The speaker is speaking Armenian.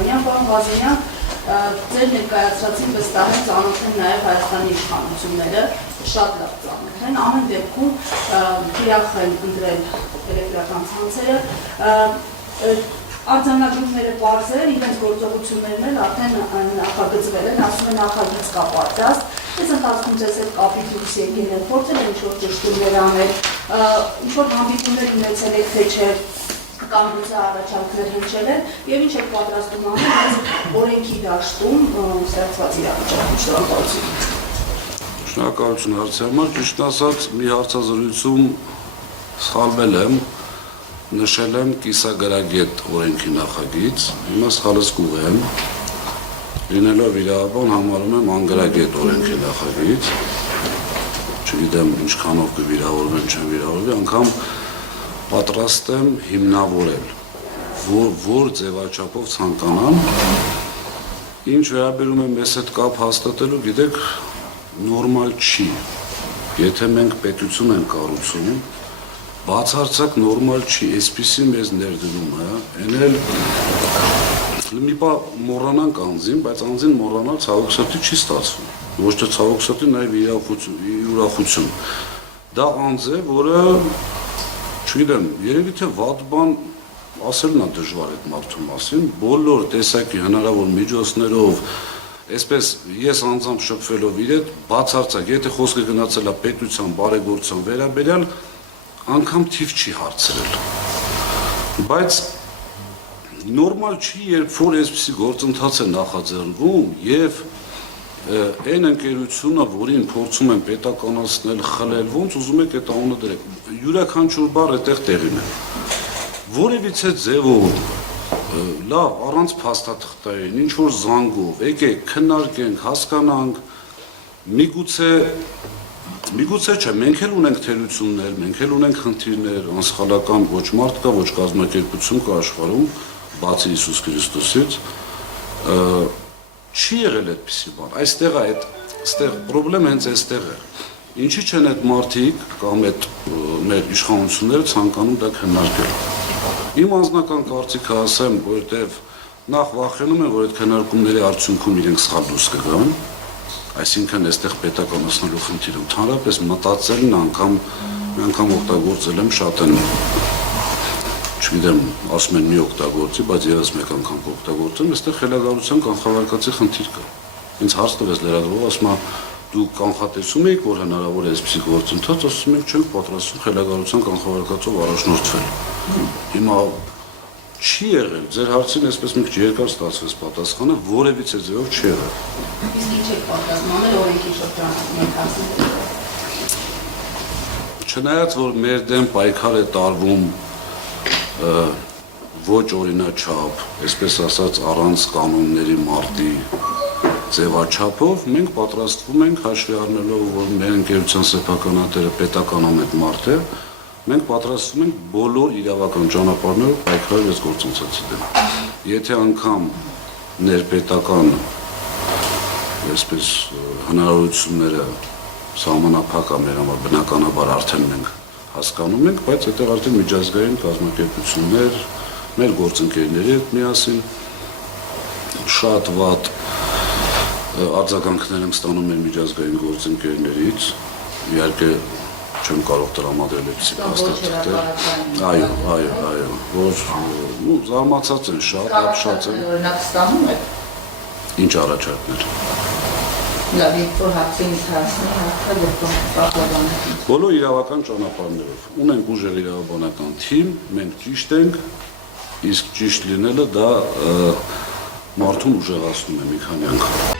Բազենյան, պարոն Բազենյան, ձեր ներկայացրածին վստահ ծանոթ են նաև Հայաստանի իշխանությունները, շատ լավ ծանոթ են, ամեն դեպքում թիրախ են ընտրել էլեկտրական ցանցերը, արձանագրումները պարզել, իրենց գործողություններն էլ արդեն նախագծվել են, ասում են նախագիծ կա պատրաստ, այս ընթացքում ձեզ հետ կապի դուրս եկել են, փորձել են ինչ-որ ճշտումներ անել, ինչ-որ հանդիպումներ ունեցել եք, թե չէ, կամ գուցե առաջարկներ հնչել են, եւ ինչ եք պատրաստում անել այս օրենքի դաշտում ստեղծված իրավիճակում։ Շնորհակալություն հարցի համար, ճիշտ ասած, մի հարցազրույցում սխալվել եմ, նշել եմ կիսագրագետ օրենքի նախագիծ, հիմա սխալսկուղ եմ, լինելով իրավաբան համարում եմ անգրագետ օրենքի նախագիծ, չգիտեմ ինչքանով կվիրավորվեմ, չեմ վիրավորվի, անգամ պատրաստ եմ հիմնավորել, որ ձևաչափով ցանկանամ, ինչ վերաբերում է մեզ հետ կապ հաստատելու, գիտեք, նորմալ չի, եթե մենք պետություն ենք կառուցում, բացարձակ նորմալ չի, այսպիսի մեզ ներդրում է, են էլ մի պա մոռանանք անձին, բայց անձին մոռանալ ցավոք սրտի չի ստացվում, ոչ թե ցավոք սրտի նաև ուրախություն, դա անձ է, որը չգիտեմ, երևի թե վատ բան ասելն է դժվար այդ մարդու մասին, բոլոր տեսակի հնարավոր միջոցներով, այսպես ես անձամբ շփվելով իր հետ, բացարձակ, եթե խոսքը գնացել է պետության բարեգործության վերաբերյալ, անգամ թիվ չի հարցրել, բայց նորմալ չի, երբ որ այսպիսի գործընթաց է նախաձեռնվում և այն ընկերությունը, որին փորձում են պետականացնել, խլել, ոնց ուզում եք այդ անունը դրեք, յուրաքանչյուր բառ այդտեղ տեղին է, որևիցե ձևով, լավ, առանց փաստաթղթային, ինչ-որ զանգով, եկեք, քննարկենք, հասկանանք, միգուցե չէ, մենք էլ ունենք թերություններ, մենք էլ ունենք խնդիրներ, անսխալական ոչ մարդ կա, ոչ կազմակերպություն կա աշխարհում, բացի Հիսուս Քրիստոսից, չի եղել այդպիսի բան, այստեղ է, այստեղ պրոբլեմը հենց այստեղ է, ինչի չեն այդ մարդիկ կամ այդ մեր իշխանությունները ցանկանում դա քննարկել։ Իմ անձնական կարծիքը ասեմ, որովհետև նախ վախենում եմ, որ այդ քննարկումների արդյունքում իրենք սխալ դուրս կգան, այսինքն այստեղ պետականացնելու խնդիրը ընդհանրապես մտածելն անգամ օգտագործել եմ շատ են, չգիտեմ, ասում են մի օգտագործի, բայց ևս մեկ անգամ կօգտագործեմ, այստեղ խելագարության կանխավարկածի խնդիր կա։ Ինձ հարց տվեց լրագրողը, ասում է, դուք կանխատեսում եք, որ հնարավոր է այսպիսի գործընթաց, ասում ենք չենք պատրաստվում խելագարության կանխավարկածով առաջնորդվել։ Հիմա չի եղել, ձեր հարցին այսպես մի քիչ երկար ստացվեց պատասխանը, որևիցե ձևով չի եղել։ Իսկ ինչ եք պատրաստում անել օրենքի շրջանում։ Չնայած որ մեր դեմ պայքար է տարվում ոչ օրինաչափ, այսպես ասած առանց կանոնների մարտի ձևաչափով, մենք պատրաստվում ենք հաշվի առնելով, որ մեր ընկերության սեփականատերը պետականամ այդ մարդ է, մենք պատրաստվում ենք բոլոր իրավական ճանապարհներով պայքարել այս գործընթացի դեմ։ Եթե անգամ ներպետական այսպես հնարավորությունները սահմանափակ է մեր համար, բնականաբար արդեն մենք հասկանում ենք, բայց այդտեղ արդեն միջազգային կազմակերպություններ, մեր գործընկերների հետ միասին շատ վատ արձագանքներ եմ ստանում մեր միջազգային գործընկերներից, իհարկե չեմ կարող տրամադրել այդպիսի փաստաթղթեր։ Այո, որ զարմացած են շատ, ապշած են։ Օրինակ ստանում եք։ Ինչ առաջարկներ։ Լավ, որ հացինից հասնի, բոլոր իրավական ճանապարհներով։ Ունենք ուժեղ իրավաբանական թիմ, մենք ճիշտ ենք, իսկ ճիշտ լինելը դա մարդուն ուժեղացնում է մի քանի անգամ։